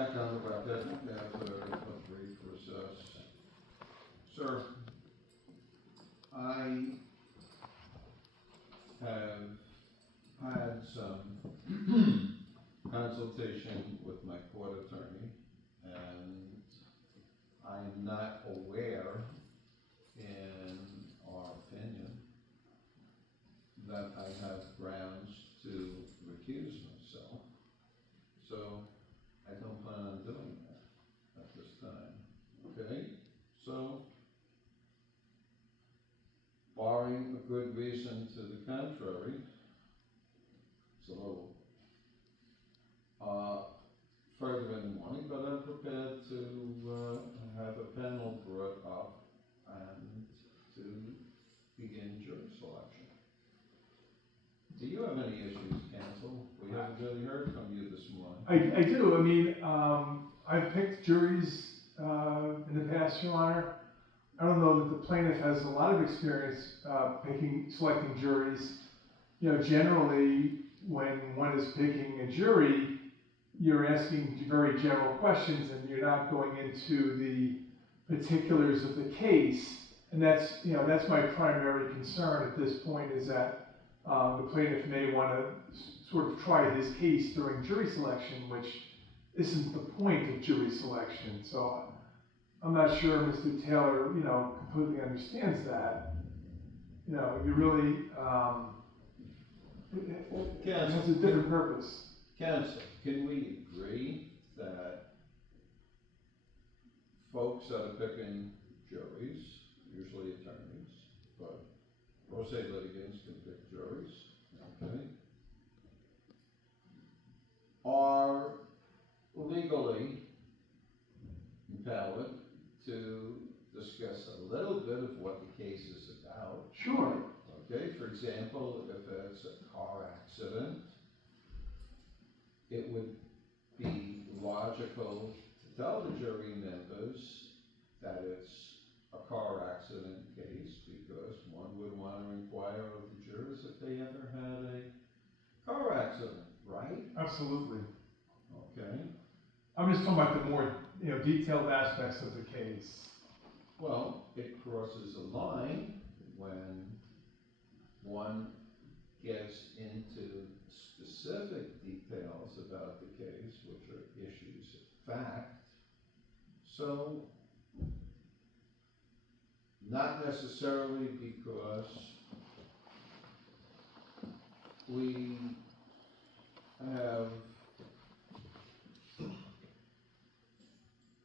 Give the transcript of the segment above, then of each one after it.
back on the record after a brief recess. Sir, I have had some consultation with my court attorney, and I'm not aware, in our opinion, that I have grounds to recuse myself. So I don't plan on doing that at this time, okay? So, barring a good reason to the contrary, it's a little further in the morning, but I'm prepared to have a panel brought up and to begin jury selection. Do you have any issues, counsel? We haven't really heard from you this morning. I do. I mean, I've picked juries in the past, Your Honor. I don't know that the plaintiff has a lot of experience selecting juries. You know, generally, when one is picking a jury, you're asking very general questions and you're not going into the particulars of the case. And that's my primary concern at this point, is that the plaintiff may want to sort of try his case during jury selection, which isn't the point of jury selection. So I'm not sure Mr. Taylor, completely understands that. You really, it has a different purpose. Counsel, can we agree that folks that are picking juries, usually attorneys, but pro se litigants can pick juries, okay, are legally empowered to discuss a little bit of what the case is about? Sure. Okay, for example, if it's a car accident, it would be logical to tell the jury members that it's a car accident case, because one would want to inquire of the jurors if they ever had a car accident, right? Absolutely. Okay. I'm just talking about the more detailed aspects of the case. Well, it crosses a line when one gets into specific details about the case, which are issues of fact. So, not necessarily because we have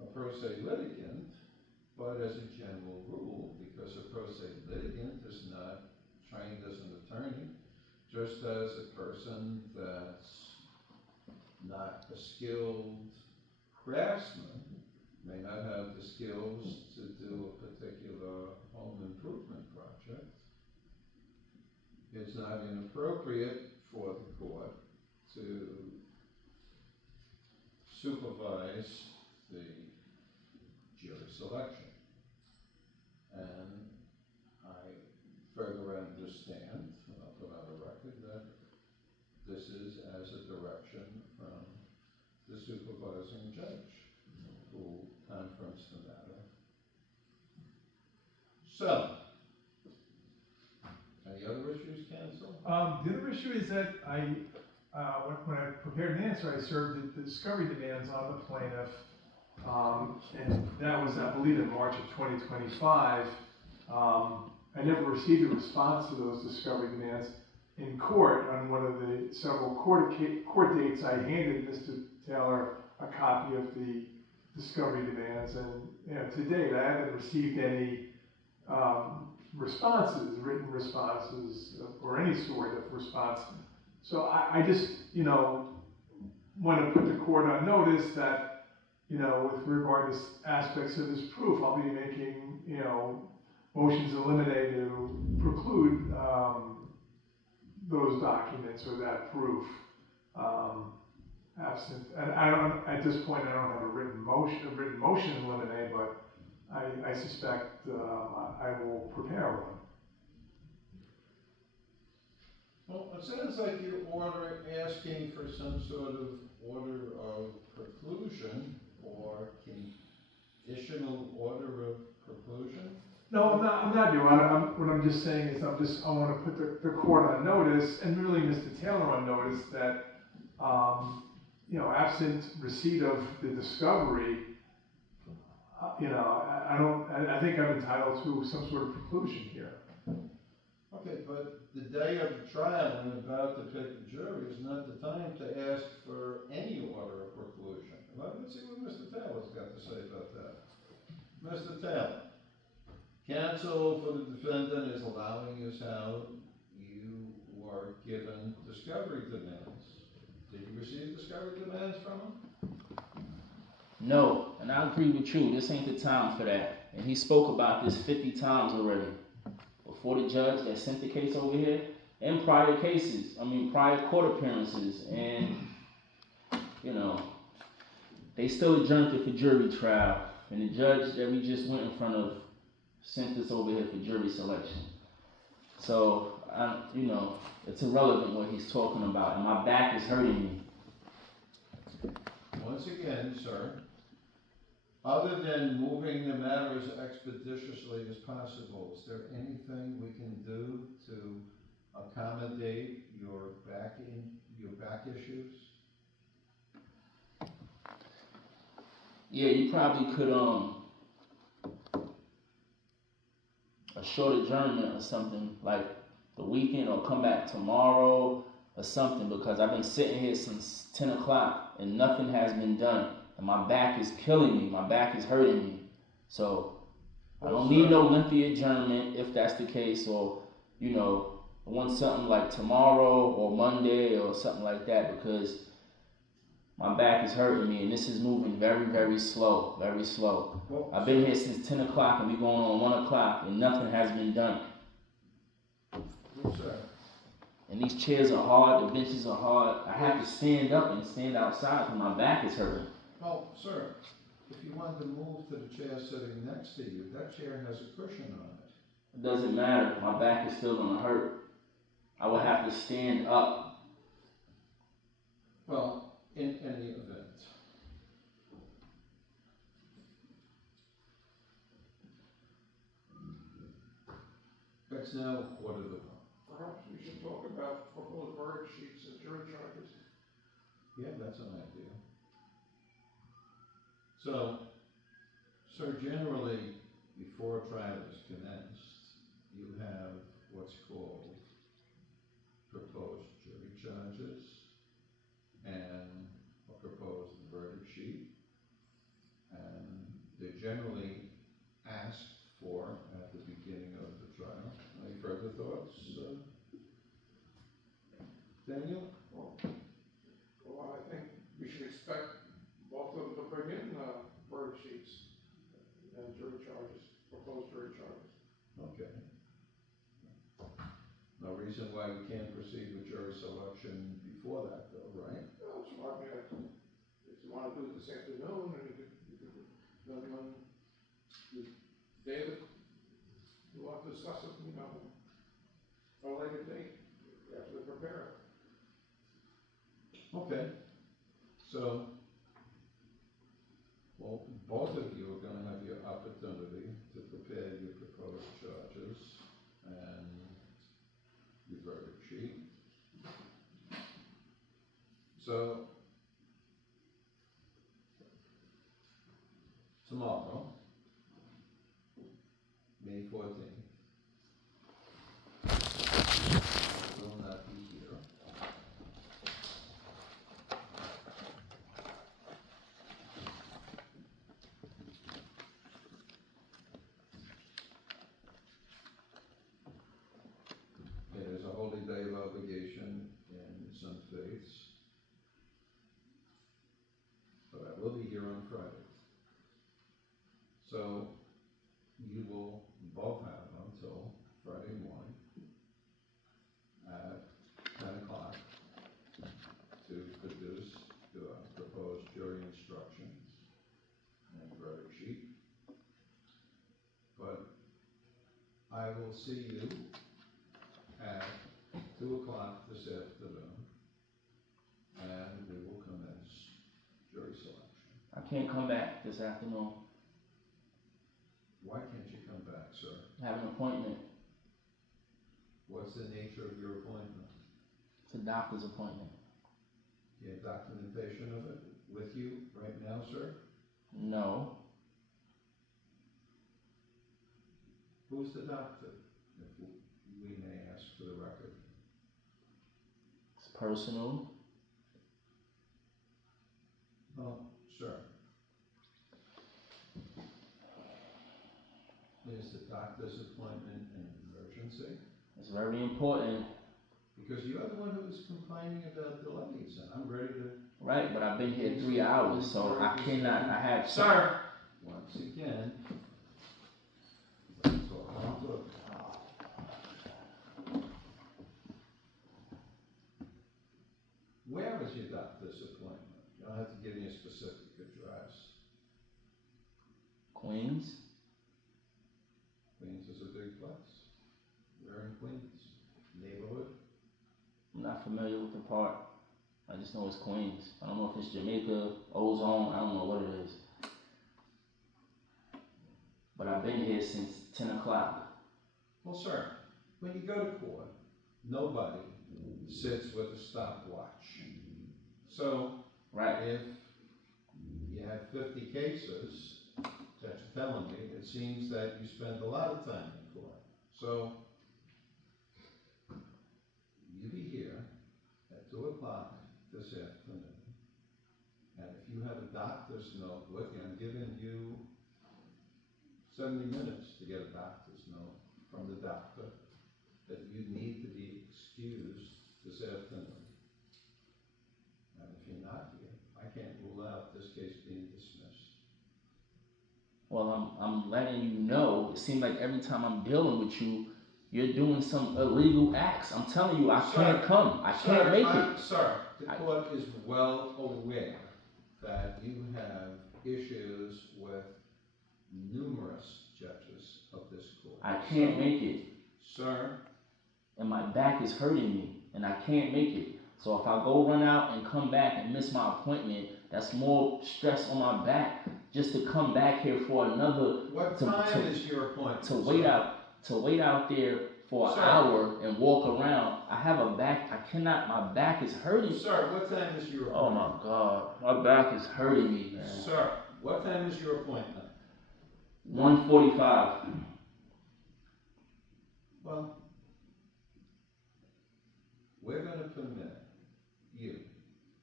a pro se litigant, but as a general rule, because a pro se litigant is not trained as an attorney, just as a person that's not a skilled craftsman may not have the skills to do a particular home improvement project. It's not inappropriate for the court to supervise the jury selection. And I further understand, and I'll put on the record, that this is as a direction from the supervising judge who confronts the matter. So, any other issues, counsel? The other issue is that when I prepared an answer, I served the discovery demands on the plaintiff, and that was, I believe, in March of 2025. I never received a response to those discovery demands. In court, on one of the several court dates, I handed Mr. Taylor a copy of the discovery demands, and to date, I haven't received any responses, written responses, or any sort of response. So I just, want to put the court on notice that, with regard to aspects of this proof, I'll be making, motions eliminated to preclude those documents or that proof, absent. And at this point, I don't have a written motion to eliminate, but I suspect I will prepare one. Well, it sounds like you're asking for some sort of order of preclusion or conditional order of preclusion? No, I'm not, Your Honor, what I'm just saying is I wanna put the court on notice, and really Mr. Taylor on notice that, absent receipt of the discovery, I think I'm entitled to some sort of preclusion here. Okay, but the day of the trial and about to pick the jury is not the time to ask for any order of preclusion. Well, let's see what Mr. Taylor's got to say about that. Mr. Taylor, counsel for the defendant is allowing us how you were given discovery demands. Did you receive discovery demands from him? No, and I agree with you. This ain't the time for that. And he spoke about this 50 times already. Before the judge that sent the case over here, and prior court appearances, and, they still adjourned it for jury trial. And the judge that we just went in front of sent this over here for jury selection. So, it's irrelevant what he's talking about, and my back is hurting me. Once again, sir, other than moving the matter as expeditiously as possible, is there anything we can do to accommodate your back issues? Yeah, you probably could, a short adjournment or something, like the weekend, or come back tomorrow or something, because I've been sitting here since 10 o'clock and nothing has been done. And my back is killing me, my back is hurting me. So, I don't need no lengthy adjournment if that's the case, or, I want something like tomorrow or Monday or something like that, because my back is hurting me and this is moving very, very slow, very slow. Well, I've been here since 10 o'clock and we going on 1 o'clock and nothing has been done. Yes, sir. And these chairs are hard, the benches are hard. I have to stand up and stand outside because my back is hurting. Well, sir, if you wanted to move to the chair sitting next to you, that chair has a cushion on it. It doesn't matter, my back is still gonna hurt. I will have to stand up. Well, in any event, it's now 1:15. Perhaps we should talk about proposed verdict sheets and jury charges. Yeah, that's an idea. So, sir, generally, before a trial is commenced, you have what's called proposed jury charges and a proposed verdict sheet. And they're generally asked for at the beginning of the trial. Any further thoughts, Daniel? Well, I think we should expect both of them to bring in, verdict sheets and jury charges, proposed jury charges. Okay. No reason why we can't proceed with jury selection before that, though, right? Well, so I mean, if you wanna do it this afternoon, then you could, then on the day that you want to discuss it, a later date, after they prepare it. Okay. So, well, both of you are gonna have your opportunity to prepare your proposed charges and your verdict sheet. So, tomorrow, May 14th, will not be here. It is a holy day of obligation in some faiths, but I will be here on Friday. So you will both have until Friday morning at 10 o'clock to produce the proposed jury instructions and verdict sheet. But I will see you at 2 o'clock I can't come back this afternoon. Why can't you come back, sir? I have an appointment. What's the nature of your appointment? It's a doctor's appointment. Do you have documentation of it with you right now, sir? No. Who's the doctor, if we may ask for the record? It's personal. Well, sir. Is the doctor's appointment an emergency? It's very important. Because you're the one who was complaining about delays, and I'm ready to... Right, but I've been here 3 hours, so I cannot, I have... Sir! Once again, let's talk on to it. Where was your doctor's appointment? You don't have to give me a specific address. Queens? Queens is a big place. Where in Queens? Neighborhood? I'm not familiar with the part. I just know it's Queens. I don't know if it's Jamaica, Ozone, I don't know what it is. But I've been here since 10 o'clock. Well, sir, when you go to court, nobody sits with a stopwatch. So, Right. if you have 50 cases that you're telling me, it seems that you spend a lot of time in court. So, you be here at 2 o'clock this afternoon, and if you have a doctor's note with you, I'm giving you 70 minutes to get a doctor's note from the doctor that you need to be excused this afternoon. And if you're not here, I can't rule out this case being dismissed. Well, I'm letting you know, it seems like every time I'm dealing with you, you're doing some illegal acts. I'm telling you, I can't come. I can't make it. Sir, the court is well aware that you have issues with numerous judges of this court. I can't make it. Sir, And my back is hurting me, and I can't make it. So if I go run out and come back and miss my appointment, that's more stress on my back just to come back here for another. what time is your appointment? To wait out there for an hour and walk around. I have a back. I cannot. My back is hurting. Sir, what time is your Oh appointment? my God, my back is hurting me, man. Sir, what time is your appointment? 1:45. Well, we're going to permit you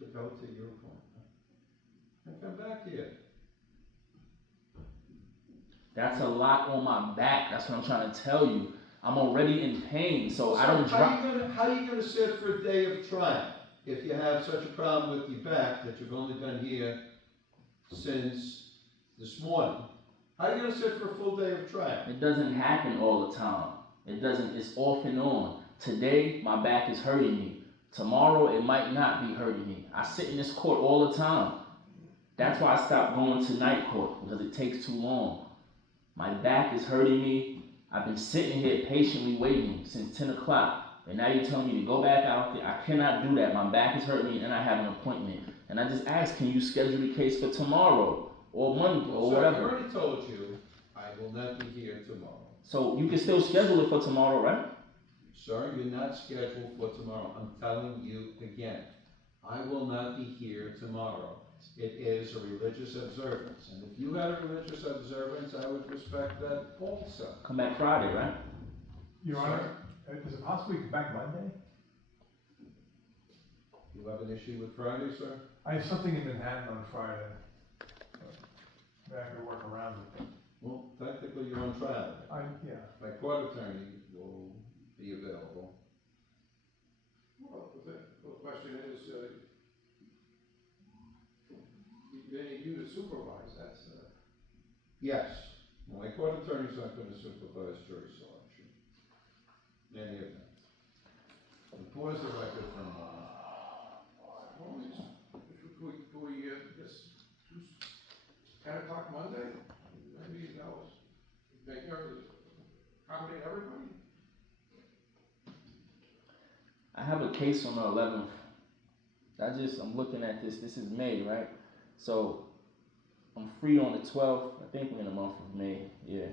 to go to your appointment and come back here. That's a lot on my back. That's what I'm trying to tell you. I'm already in pain, so I don't drop. How are you going to sit for a day of trial if you have such a problem with your back that you've only been here since this morning? How are you going to sit for a full day of trial? It doesn't happen all the time. It doesn't. It's off and on. Today, my back is hurting me. Tomorrow, it might not be hurting me. I sit in this court all the time. That's why I stopped going to night court, because it takes too long. My back is hurting me. I've been sitting here patiently waiting since 10 o'clock. And now you're telling me to go back out there. I cannot do that. My back is hurting me and I have an appointment. And I just asked, can you schedule the case for tomorrow or Monday or whatever? I already told you I will not be here tomorrow. So you can still schedule it for tomorrow, right? Sir, you're not scheduled for tomorrow. I'm telling you again. I will not be here tomorrow. It is a religious observance. And if you had a religious observance, I would respect that also. Come back Friday, right? Your Honor, is it possible you come back Monday? You have an issue with Friday, sir? I have something in Manhattan on Friday. Maybe I could work around it. Well, technically you're on trial. Yeah. My court attorney will be available. Well, the question is, they need you to supervise, that's, Yes. My court attorney's not going to supervise jury selection. In any event. Pause the record for a moment. well, could we, just, 10 o'clock Monday? Maybe that was, make accommodate everybody? I have a case on the 11th. I'm looking at this. This is May, right? So I'm free on the 12th. I think we're in the month of May. Yeah.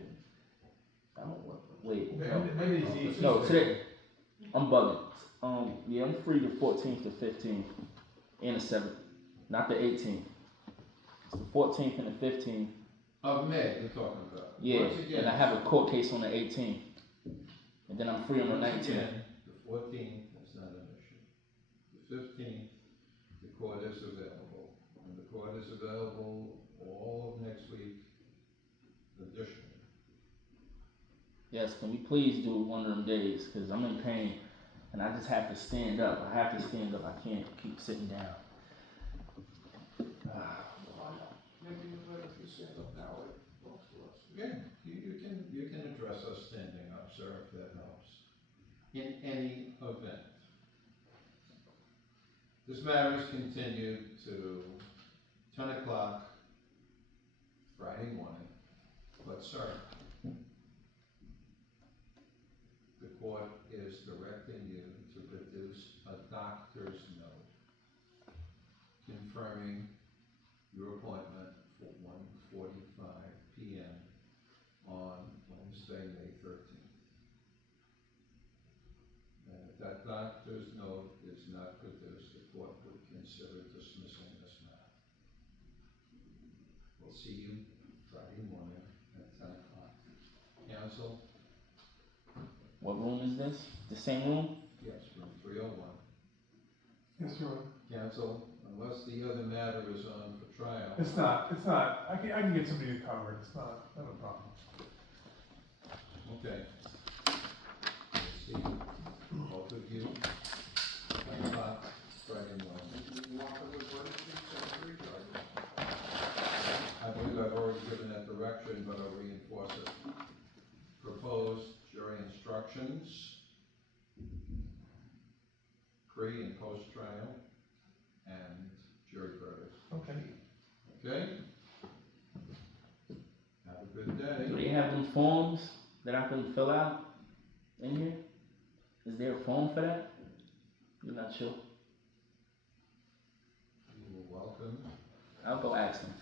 I don't wait. No, today I'm bugging. Yeah, I'm free the 14th to 15th and the 7th, not the 18th. It's the 14th and the 15th. Of May, you're talking about. Yeah, Once again, and I have a court case on the 18th, and then I'm free on the once 19th. again, the 14th is not an issue. The 15th, the court is available, and the court is available all of next week additionally. Yes, can we please do one of them days? Because I'm in pain, and I just have to stand up. I have to stand up. I can't keep sitting down. Maybe if you stand up now, it talks to us. Yeah, you can address us standing up, sir, if that helps. In any event. This matter is continued to 10 o'clock Friday morning, but sir, the court is directing you to produce a doctor's note confirming your appointment for 1:45 p.m. on Wednesday, May 13th. And if that doctor's note is not produced, the court would consider dismissing this matter. We'll see you Friday morning at 10 o'clock. Counsel? What room is this? The same room? Yes, room 301. Yes, Your Honor. Counsel, unless the other matter is on for trial. It's not. I can get somebody to cover it. It's not a problem. Okay. We'll see both of you 10 o'clock Friday morning. You want them with registry, cemetery charges? I believe I've already given that direction, but I'll reinforce it. Proposed jury instructions, pre and post trial, and jury verdict. Okay. Okay? Have a good Do day. they have them forms that I can fill out in here? Is there a form for that? You're not sure? You are welcome. I'll go ask them.